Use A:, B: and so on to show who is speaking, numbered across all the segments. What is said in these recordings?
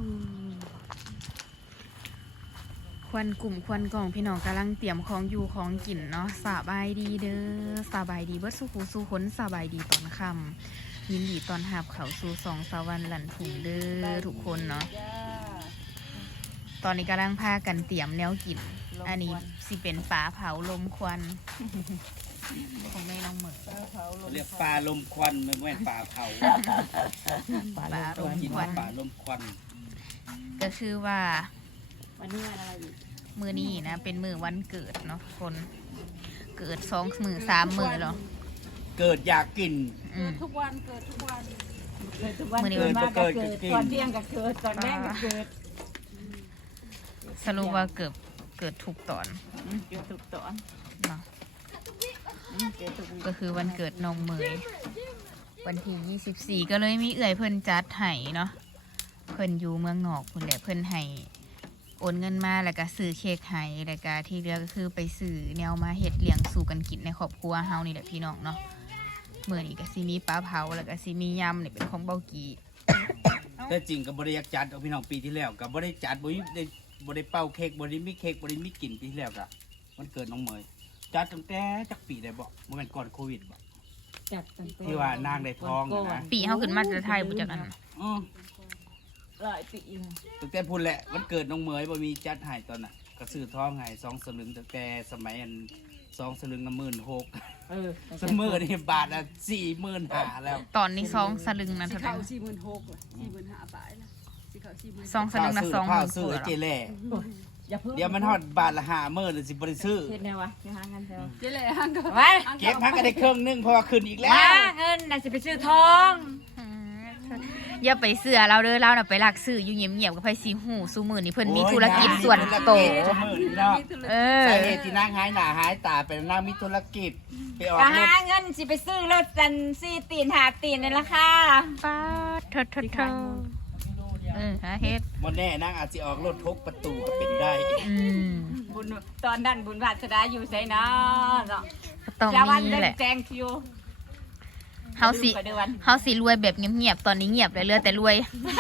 A: ควันกลุ่มควันกล่องพี่น้องกำลังเตรียมของอยู่ของกินเนาะสบายดีเด้อสบายดีเบิดสุขสู่คนสบายดีตอนค่ำยินดีตอนหาบเขาสู่สองสวรรค์หลันถุงเด้อทุกคนเนาะตอนนี้กำลังพากันเตรียมแนวกินอันนี้สิเป็นปลาเผาลมควันของแม่น้องเหมย
B: เรียกปลาลมควันไม่แม่นปลาเผา
A: ปลาลม
B: กิน
A: ควัน
B: ปลาลมควัน
A: ก็คือว่า
C: วันนี้วันอะไรอีก
A: มือนี้นะเป็นมือวันเกิดเนาะคนเกิด2 มื้อ3 มื้อหรอ
B: เกิดอยากกิน
C: ทุกวันเกิดทุกวันเกิดทุกวัน
A: มื้อนี้
C: เกิดมากก็เกิด
B: เกิด
C: ตอนเที่ยงก็เกิดตอนแรกก็เกิด
A: สรุปว่าเกิดถูกตอน
C: เกิดทุกตอน
A: เนาะ
C: เกิดทุก
A: ก็คือวันเกิดน้องเหมยวันที่24ก็เลยมีเอื่อยเพิ่นจัดให้เนาะเพิ่นอยู่เมืองนอกพุ่นแหละเพิ่นให้โอนเงินมาแล้วก็ซื้อเค้กให้แล้วก็ที่เหลือก็คือไปซื้อแนวมาเฮ็ดเลี้ยงสู่กันกินในครอบครัวเฮานี่แหละพี่น้องเนาะมื้อนี้ก็สิมีปลาเผาแล้วก็สิมียำนี่เป็นของเบากี
B: แต่จริงกับบริยากจัดเอาพี่น้องปีที่แล้วกับบริจัดบริเป่าเค้กบริมีเค้กบริมีกลิ่นปีที่แล้วกะมันเกิดน้องเหมยจัดตั้งแต่จักปีได้บ่เมื่อก่อนโควิดบ่
C: จัดตั้งแต่
B: ที่ว่านางได้ท้องนะ
A: ปีเฮาขึ้นมาจะไทยบ่จักอันนั้น
B: อือ
C: หลายปีเลย
B: ตั้งแต่พุ่นแหละมันเกิดน้องเหมยบ่มีจัดให้ตอนน่ะก็ซื้อท้องให้2 สลึงตั้งแต่สมัยอัน2 สลึงละ16,000
C: เออ
B: สมือนี่บาทละ45,000แล้ว
A: ตอนนี้2 สลึงนะ
C: สี
A: เท่าไหร่
C: ขาว46,000เลย45,000บาทนะสีขาว40,000
A: 2 สลึงนะ
B: ข้าว
A: 20,000
B: ซื้อ
A: กว่า
B: เจ
A: หรอ
B: แล่
C: อย่าเพิ่ม
B: เดี๋ยวมันฮอดบาทละ50,000เลยสิบ่ได้ซื้อ
C: เฮ็ดแนววะอย่าหาเงินเถอะ
D: เจ๊เลยฮังก็
C: ไว้
B: เก็บพักก็ได้ครึ่งหนึงเพราะว่าขึ้นอีกแล้ว
C: มาเงินน่ะสิไปซื้อทอง
A: อย่าไปเสือเราเด้อเราน่ะไปลักซื้ออยู่เงียบๆกับไผสิหูซุมื้อนี้เพิ่นมีธุรกิจส่วนโตว เออ
B: สาเหตุที่นางหายหน้าหายตาเป็นนางมีธุรกิจไปออก
C: ก็
B: ร
C: หา
B: ถ
C: เงินสิไปซื้อรถจัน4 ตีน5 ตีนนี่ล่ะค่ะ
A: ป้าเถิดหาเฮ็ด
B: บ่แน่นางอาจสิออกรถ6 ประตูก็เป็นได้
C: บุญตอนนั้นบุญวาสนาอยู่ไสเนาะเนาะ
A: ก็ต้อง
C: จะวัน
A: มี
C: เดิน
A: แหละ
C: แจงคิว
A: เฮาสิ
C: ไปเดือน
A: เฮาสิรวยแบบเงียบๆตอนนี้เงียบเลยเหลือแต่รวย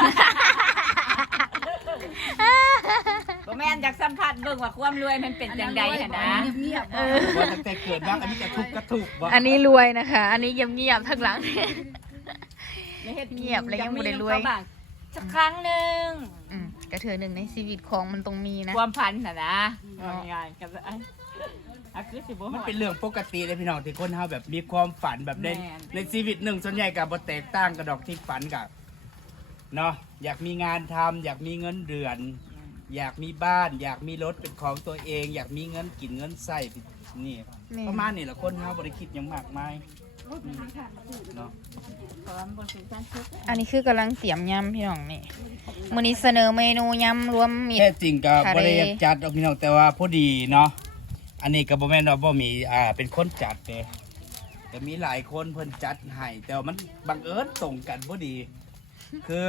C: บ่แม่นอยากสัมผัสเบิ่งว่าความรวยมันเป็นจังใดหั่นนะ
D: เงียบ
B: ว่าตั้งแต่เกิดมาอันนี้กระทุกบ่
A: อันนี้รวยนะคะ อันนี้เงียบๆทั้งหลัง เงียบแล้วยังบ่ได้รวย
C: สักครั้งหนึง
A: กระเทือหนึ่งในชีวิตของมันต้องมีนะ
C: ความพันน่ะนะว่าง่ายๆกับอ่ะคือสิบ่
B: มัน
C: ฮอด
B: เป็นเรื่องปกติเลยพี่น้องที่คนเฮาแบบมีความฝันแบบใน
C: แม่น
B: ในชีวิตหนึ่งส่วนใหญ่ก็บ่แตกต่างกับดอกที่ฝันกับเนาะอยากมีงานทำอยากมีเงินเดือน อยากมีบ้าน อยากมีรถเป็นของตัวเอง อยากมีเงินกินเงินใส่นี่
A: แม่
B: ประมาณนี้แหละคนเฮาบ่ได้คิดหยังมากมายเนาะ
C: เพราะว่ามันบ่สูงกันทุก
A: อันนี้คือกำลังเตรียมยำพี่น้องนี่มื้อนี้เสนอเมนูยำรวมมิต
B: แท้
A: ร
B: จริงก็
A: ทะเล
B: บ่ได้อยากจัดดอกพี่น้องแต่ว่าพอดีเนาะอันนี้ก็บ่แม่นว่าบ่มีเป็นคนจัดเด้แต่มีหลายคนเพิ่นจัดให้แต่ว่ามันบังเอิญตรงกันพอดี คือ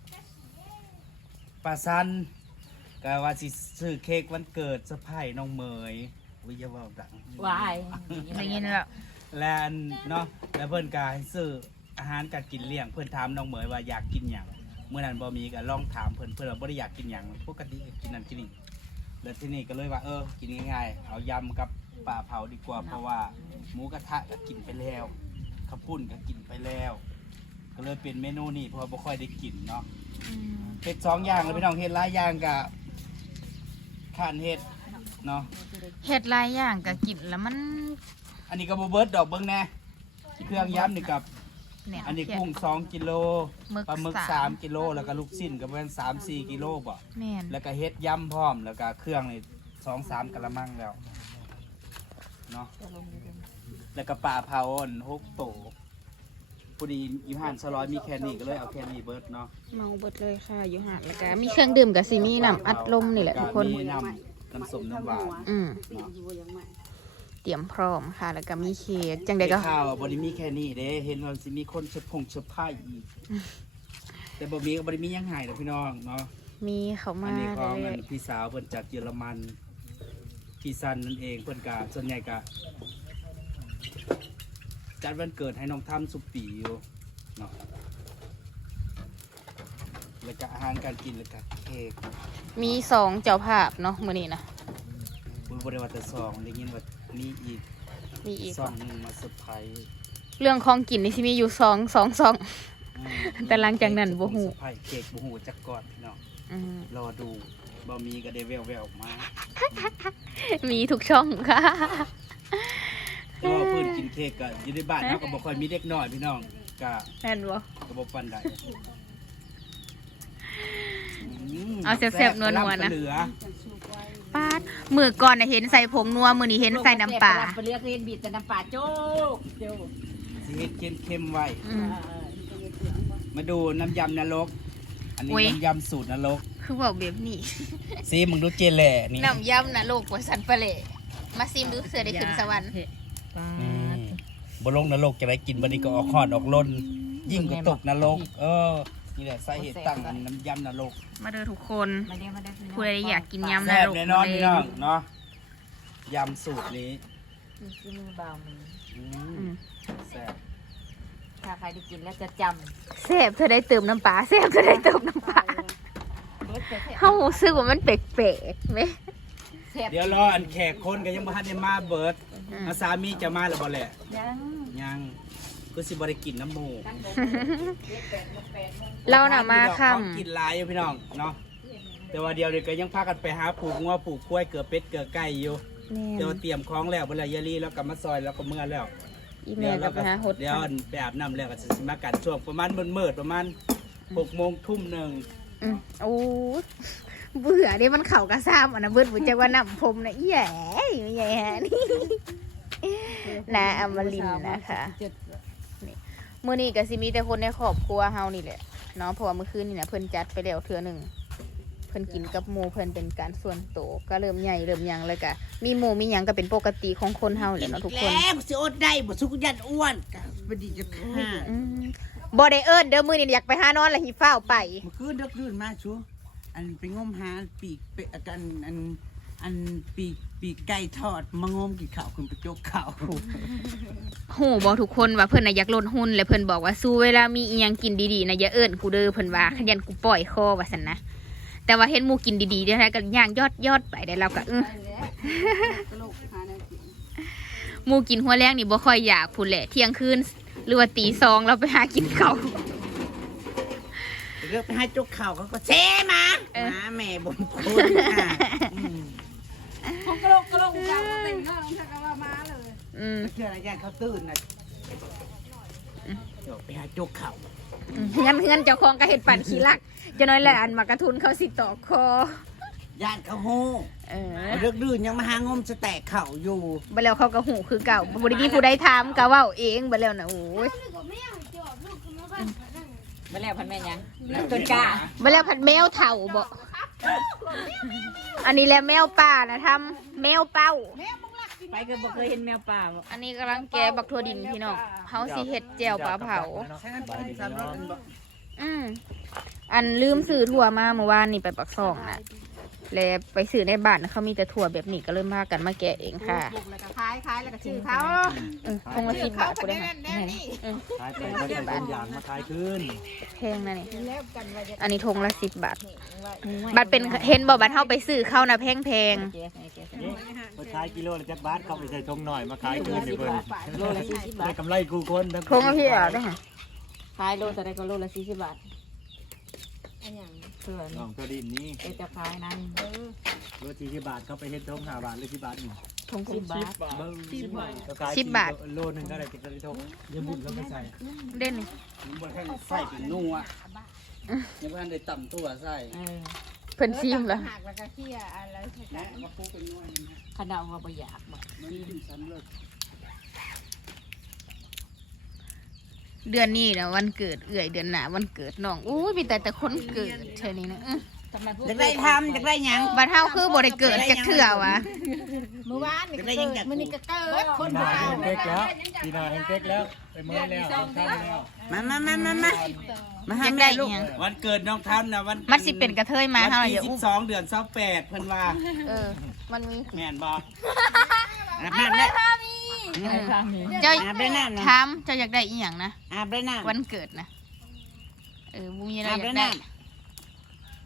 B: ป้าซันก็ว่าสิซื้อเค้กวันเกิดเซอร์ไพรส์น้องเหมยอุ้ยอย่าเว้าดัง
C: วาย
A: ได้ยินแล้ว
B: แล้วอันเนาะแล้วเพิ่นก็ให้ซื้ออาหารการกินเลี้ยงเพิ่นถามน้องเหมยว่าอยากกินหยังเมื่อนั้นบ่มีก็ลองถามเพิ่นว่าบ่ได้อยากกินหยังปกติก็กินนั่นกินนี่แล้วที่นี่ก็เลยว่ากินง่ายๆเอายำกับปลาเผาดีกว่าเพราะว่าหมูกระทะก็กินไปแล้วข้าวปุ้นก็กินไปแล้ว ก็เลยเป็นเมนูนี้เพราะว่าบ่ค่อยได้กินเนาะเฮ็ด2อย่างแล้วพี่น้องเฮ็ดหลายอย่างก็ข้านเฮ็ดเนาะ
A: เฮ็ดหลายอย่างก็กินแล้วมัน
B: อันนี้ก็บ่เบิดดอกเบิ่งแน่เครื่องยำนี่กับ
A: เนี่ย
B: อันนี้กุ้ง2 กิโล
A: หมึก
B: ปลาหมึก
A: 3
B: 3 กิโลแล้วก็ลูกชิ้นก็ประมาณ3-4 กิโลบ่
A: แม่น
B: แล้วก็เฮ็ดยำพร้อมแล้วก็เครื่องนี่2-3 กะละมังแล้วเนาะแล้วก็ปลาเผาอ่อน6โตพอดีอีห่านสลอยมีแค่นี้ก็เลยเอาแค่นี้เบิดเนาะ
A: เมาเบิดเลยค่ะอยู่หาดแล้วก็มีเครื่องดื่มกับซีมีน้ำอัดลมนี่แหละทุกคน
B: มีน้ำส้มน้ำหวาน
A: เตรียมพร้อมค่ะ แล้วก็มีเค้กจังใดก็
B: ข้าวบ่ได้มีแค่นี้เด้เห็นว่าสิมีคนเซอร์ไพรส์อีกแต่บ่มีก็บ่ได้มีหยังให้ดอกพี่น้องเนาะ
A: มีเขา
B: อั
A: มาน
B: นี้ของ
A: เล
B: อั
A: ย
B: นพี่สาวเพิ่นจากเยอรมันพี่ซันนั่นเองเพิ่นก็ส่วนใหญ่ก็จัดวันเกิดให้น้องทำสุปีอยู่เนาะแแล้วก็อาหารการกินแล้วก็เค้ก
A: มี2เจ้าภาพเนาะมื้อนี้นะ
B: บุญบริวารแต่2ได้ยินว่ามีอีก
A: มีอีก
B: ซองหนึงมาเซอร์ไพรส์
A: เรื่องของกินนี่สิมีอยู่2 แต่หลังจากนั้นบ่ฮู้
B: เซอร์ไพรส์เค้กบ่ฮู้จักก่อนพี่น้อง
A: อืม
B: รอดูบ่มีก็ได้แววๆออกมา
A: มีทุกช่องค่ะ
B: แต่ว่าเพิ่นกินเค้กก็อยู่ในบ้านเฮาก็บ่ค่อยมีเด็กน้อยพี่น้องก็
A: แม่นบ่
B: ก็บ่ปานใด
A: เอาแซ่บๆนัวๆนะ
B: เหลือ
A: ปาดมื้อก่อนน่ะเห็นใส่ผงนัวมื้อนี้เห็นใส่น้ำปลา
C: ไปเรียกเรียนบีบแต่น้ำปลาโจ๊กโจ๊ก
B: สิเฮ็ดเข้มๆไว้
A: อืม
B: มาดูน้ำยำนรก อันนี้
A: อุ๊ย
B: น้ำยำสูตรนรก
A: คือบอกแบบนี้
B: ซีมึงดูเจแหล่นี่
A: น้ำยำนะโลกว่าสันปะเละมาซิมดูเสือได้ขึ้นสวรรค์
B: บ่ลงนรกจะได้กินบัดนี้ก็ออกฮอดออกล้น ยิ่งก็ตกนรก นี่แหละสาเหตุตั้งอันน้ำยำนรก
A: มาเด้อทุกคน
C: มาเรียกมาได้
A: ผู้ใดอยากกินยำน
B: แซ่บ
A: รก
B: แน่นอนพี่น้องเนาะยำสูตรนี้
C: ที่มือเบามือ
B: อืม
A: อืม
B: แซ่บ
C: ถ้าใครได้กินแล้วจะจ
A: แซ่บเธอได้เติมน้ำปลาแซ่บเธอได้เติมน้ำปลา
C: ำ
A: เฮารู้สึกว่ามันแปลกๆไหม
B: เดี๋ยวรออันแขกคนก็ยังบ่ทันได้มาเบิดอาสามีจะมาแล้วบ่แหละ
C: ยัง
B: ยังก็สิบ่ได้กินน้ำหมู
A: เราน่ะมาค่
B: ของกินหลายอยู่พี่น้องเนาะแต่ว่าเดี๋ยวก็ยังพากันไปหาปลูกงัวปลูกกล้วยเกลือเป็ดเกลือไก่อยู่
A: ำ
B: เดี๋ยวเตรียมของแล้วบ่แล้วยาลีแล้วก็มาซอยแล้วก็เมื่อแล้ว
A: อีเมลกับนะฮด
B: เดี๋ยวไปอาบน้ำแล้วก็สิมากันช่วงประมาณมืดๆประมาณ6 โมงทุ่มหนึ่ง
A: โอ้เบื่อเด้มันเข่ากระซ้ำอ่ะนะเบิดบุจักว่าน้ำพรมนะอีแหย่อีแหย่นี่นาอมรินทร์นะคะมื้อนี้ก็สิมีแต่คนในครอบครัวเฮานี่แหละเนาะเพราะว่าเมื่อคืนนี่นะเพิ่นจัดไปแล้วเทื่อหนึงเพิ่นกินกับหมู่เพิ่นเป็นการส่วนโตวก็เริ่มใหญ่เริ่มหยังเลยก็มีหมู่มีหยังก็เป็นปกติของคนเฮาแหละเนาะทุกคน
D: แล้วสิอดได้บ่สุกยันอ้วนก็บ่ดีจะฆ่า
A: อืมบ่ได้เอิ้นเด้อมื้อนี้อยากไปหานอนแล้วหิฟ้าวไป
D: เมื่อคืนดึกดื่นมาชูอันไปงมหาปีกเป็ดอันปีกไก่ทอดมางมกินข้าวขึ้นไปจกข้าว
A: หูบอกทุกคนว่าเพิ่นน่ะอยากลดหุ้นและเพิ่นบอกว่าสู้เวลามีอีหยังกินดีๆนะอย่าเอิ้นกูเด้อเพิ่นว่าขยันกูปล่อยคอว่าซั่นนะแต่ว่าเห็นหมู่กินดีๆเด้อก็ย่างยอดไปได้เราก็หมู่กินหัวแรงนี่บ่ค่อยอยากพูดแหละเที่ยงคืนหรือว่าตีสองเราไปหากินข้าว
D: เลือกไปให้จกข้าวเขาก็เซ่มาหมาแม่บ่มคนค่ะ
C: ของกระโหลกจ้าเต็งก็ต้องชักว่ามาเลย
D: เชื่ออะไรย่านเขาตื่นน่ะเดี๋ยวไปหาจกข้าว
A: งั้นเจ้าของก็เฮ็ดปั่นขี้ลักจะน้อยแหละอันมากระทุนเขาสิตอกคอย่
D: านเขาฮู้เลือกดื่นยังมาหางมสแตกข้าวอยู่
A: บ่แล้วเขาก็หูคือเก่าบ่ได้มีผู้ใดถามก็เว้าเองบ่แล้วนะโอ้ย
C: มาแล้วพันแม่ยังต้นกล้า
A: บ่แล้วผัดแมวเฒ่าบ่อันนี้แหละแมวป่านะทำแมวเป้า
C: ไปก็บ่เคยเห็นแมวป่าบ่
A: อันนี้กำลังแกะบักทั่วดินพี่น้องเฮาสิเฮ็ดแจ่วปลาเผา
D: ใช่นั้นเป็นสามรสอันบ่
A: อันลืมซื้อถั่วมาเมื่อวานนี่ไปปักซองน่ะแล้วไปซื้อในบ้านเขามีแต่ถั่วแบบนี้ก็เริ่มพากันมาแกะเองค่ะ
C: แล้วก็ขายแล้วก็ชื่อเขา
A: คงละ10 บาทกูได้ค่ะ
E: ขายไปก็ใส่ต้นยางมาขายขึ้น
A: แพงนะนี่อันนี้ทงละ10 บาทบัตรเป็นเห็นบ่บัตรเฮาไปซื้อเข้านะแพง
E: มาขายกิโลละจักบาทเข้าไปใส่ทงหน่อยมาขายขึ้นนี่เพิ่น
C: โลละ40บา
E: ได้
C: ท
E: กำไรกูคนทั้ง
A: ๆทงละพี่อ่ะได้ค่ะ
C: ขายโลแต่ได้ก็โลละ40บาทอันอย่างเพื่อน
E: น้องตัวดินนี่
C: จะขายนั้น
E: รถ40 บาทเขาไปเฮ็ดทง5 บาทหรือ10 บาทนี่
A: ทง
C: 10
A: 10
C: บาท
E: ก็ขาย
A: 10 บาท
E: โลนึงก็ได้กินได้ทงอย่าบุ่มแล้วไปใส่
A: เด่นนี่
B: มันบ่ทันใส่เป็นนัวยังบ่ทันได้ต่ำตัวใส่
A: เพิ่นชิมแล้ว
C: หักแล้วก็เคี่ยอะไรใช่ไหม
B: มาปลูกเป็นนัวนี่นะ
C: ขนาดว่าบ่อยากบ่
B: มันกินซ้ำเลย
A: เดือนนี้นะวันเกิดเอื่อยเดือนหน้าวันเกิดน้องอู้ยมีแต่คนเกิดเท่านี้นะ
D: อยากได้ทำอยากได้หยัง
A: บัดเฮาคือบ่ได้เกิดจักเทื่อวะ
C: เมื่อวานนี่
D: อยากได้หยังจาก
C: มันนี่ก็เกิดคน
E: ปี
C: บ่
E: นา
C: เอา
E: แห้งเต็กแล้วปีนาแห้งเต็กแล้วไปเมื่อแล้วข้ามแล้ว
D: มาหา
A: อยาก
D: แม่
A: ได้
D: ลูก
A: อีหยัง
B: วันเกิดน้องทันนะวัน
A: มันสิเป็นกระเทยมาเฮา
B: วัน
A: อย่า
B: ที่
A: อุ้ม
B: 12 เดือน28เพิ่นว่า
A: มันมี
B: แม่นบ่
D: อาบน้ำแล้ว
A: เจ้า
D: อาบได้น้ำนะ
A: ถามเจ้าอยากได้อีหยังนะ
D: อาบได้น้ำ
A: วันเกิดนะบุญมีอะไร
D: อาบ
A: อยา
D: ได้
A: กได้
D: น้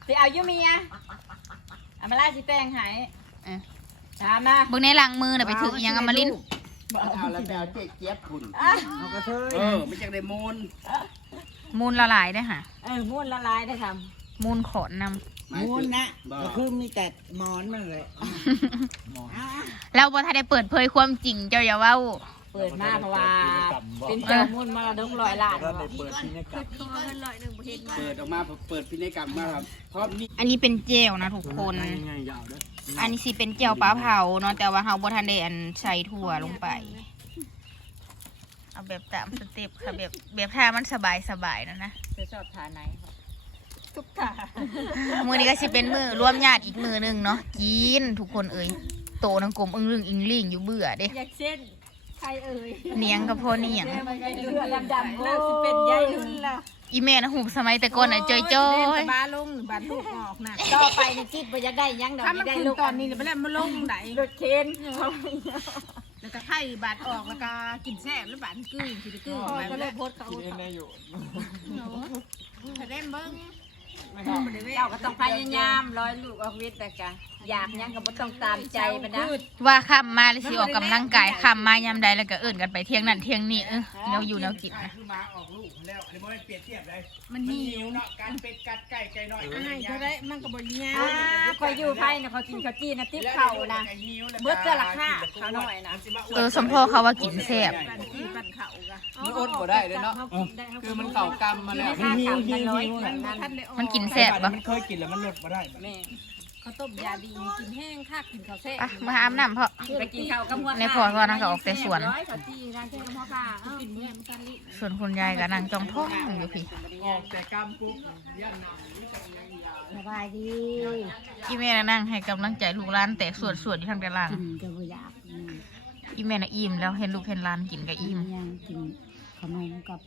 C: สิเอาอยู่เมียเอามาล่าสิแป้งให้
A: เอ้ย
C: ตามมา
A: เบิ่งในหลังมือน่ะไปถืออิหยังอมรินทร์
B: เอาแล้วไปเอาเจ๊เจี๊ยบคุณ
D: เอากระเทย
B: ไม่จักได้โมน
A: มูลละลายได้อค่ะ
C: ม้วนละลายได้ท
A: มูลขอนนำ
D: มูนนะก็คือมีแต่หมอนมันเลย
A: เราบ่ทันได้เปิดเผยความจริงเจ้าอย่าเว้า
C: ำเปิดมาเพราะว่าเป็นเจ้าม้วนมรดก100 ล้าน
E: ก็ได้เปิดที่นี่กับ
B: เปิดออกมาเปิดพินัยกรรมมาครับพร้อมนี่
A: อันนี้เป็นเจลนะทุกคน
E: ง่ายยาวเด้อ
A: อันนี้สิเป็นเจลปลาเผาเนาะแต่ว่าเฮาบ่ทันได้อันใส่ถั่วลงไป เอาแบบตามสเต็ปค่ะแบบท่ามันสบายๆนะ
C: จะชอบทานไหนครับทุกทา
A: มื้อนี้ก็สิเป็นมื้อรวมญาติอีกมื้อหนึงเนาะกินทุกคนเอ่ยโตนังกลมอึ้งลึงอิงลิงอยู่เบื่อเด้
C: อยากเช่นใครเอ่ย
A: เนียงกับพ่อเนียง
C: เลือดดำๆน่าสิเป็นยายรุ่นละ
A: อีแม่นะหูสมัยแต่ก่อนน่ะจ้อย
F: บ้าลงบ้าลูกออกนะ
C: ต่อไปนี่คิดว่าจะได้ยังดอก
F: ถ้ามัน
C: ได้
F: ขึ้น
C: ลูก
F: ตอนนี้เนี่ยไปแล้วมันลงไหน
C: รถเคน
F: แล้วก็ไข่บาดออกแล้วก็กินแซ่บแล้วบาดกึ้งคือกื้งไป
C: ก็
F: ก็
C: เล
F: เลย ย
C: โพสต์เขา
E: ที่นี่ได้อยู่
F: ถ้าได้เบิ้ง
C: เจ้าก็ต้องพยายามร้อยลูกออกวิทย์แต่กะอยากยังก็บ่ต้องตามใจมันนะ
A: ๆว่าค่ำมาเลยสิออกกำลังกายค่ำมายามใดแล้วก็เอิ้นกันไปเที่ยงนั่นเที่ยงนี้แนวอยู่แนวกินนะ
B: คือมาออกลูกแล้วอันนี้บ่ได้เปรียบเทียบเลย
F: มันหิว
B: เนาะการเป็ดกัดไก่ไก่น้อย
F: อ้ายเขาได้มันก็บ่ยา
C: คอยอยู่ไพ่นะเขากินข้าวจีนนะติ๊บเข่านะเบิดเกลือราคาเขาหน่อยนะ
A: สมพ่อเขาว่ากินแซ่บ
F: ปั่นขี้ปั่นเข่ากัน
B: มันอดบ่ได้เลยเนาะคือมันเข่ากรรมมาแล้ว
C: ค่ากำมันร้อย
F: ท่านเลย
A: มันกินแซ่บปะ
B: มันเคยกินแล้วมันลดบ่ได้
C: แม่
F: เขาต้มยาดีกินแห้งค่ากินข้าวแซ่บ
A: อ่ะมาอาบน้ำเพาะ
C: ไปกินข้าวกับหัว
A: ในพอร์ตว่านั่งก็ออกแต่สวน
C: ร้อยข้าวจีร้านเจ้าพ่อค่ะ
F: กินเมื่อมันกันลิ
A: ส่วนคุณยายก็นั่งจ้องท้องอยู่พี่
B: ออกแต่กรรมปุ๊บย่าน
C: สบายดี
A: อีแม่น่ะนั่งให้กำลังใจลูกหลานแตกส่วนอยู่ทางด้านล่าง
C: กินกับอยาก
A: อีแม่น่ะอิ่มแล้วเห็นลูกเห็นหลานกินก็อิ่ม
C: ยังกินขนมกับ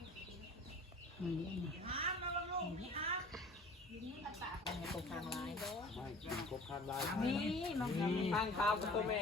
C: นี่มัน
B: ข้างข้าวกับตัวแม่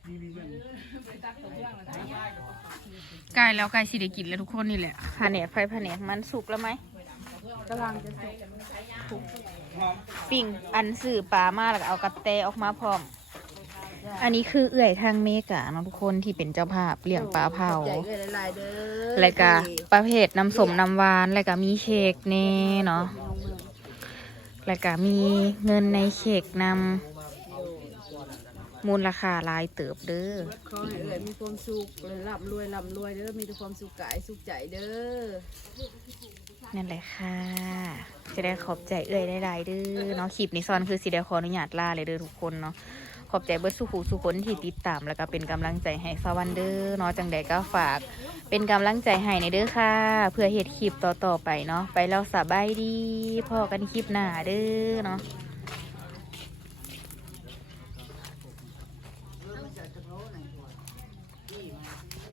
A: ใกล้แล้วใกล้สิได้กินแล้วทุกคนนี่แหละผนกไฟผนกมันสุกแล้วไหม
C: กำลังจะสุก
A: ปิ่งอันสื่อปลามาแล้วก็เอากระแตออกมาพร้อม อันนี้คือเอื่อยทางเมกาเนาะทุกคนที่เป็นเจ้าภาพเลี้ยงปลาเผา
F: หลายๆเด้อ
A: แล้วก็ประเภทน้ำส้มน้ำหวานแล้วก็มีเค้กเน่เนาะแล้วก็มีเงินในเค้กนำมูลราคาหลายเติบเด้อ
F: ขอให้เอ่ยมีความสุขเลยร่ำรวยเด้อมีแต่ความสุขกายสุขใจเด้อ
A: นั่นแหละค่ะจะได้ขอบใจเอื่อยหลายๆเด้อเนาะคลิปนี้ซอนคือสิได้ขออนุญาตลาเลยเด้อทุกคนเนาะขอบใจเบิร์ดสุขุสุคนที่ติดตามแล้วก็เป็นกำลังใจให้สวันเด้อเนาะจังใดก็ฝากเป็นกำลังใจให้ในเด้อค่ะ เพื่อเฮ็ดคลิปต่อๆไปเนาะไปแล้วสบายดีพอกันคลิปหน้าเด้อเนาะ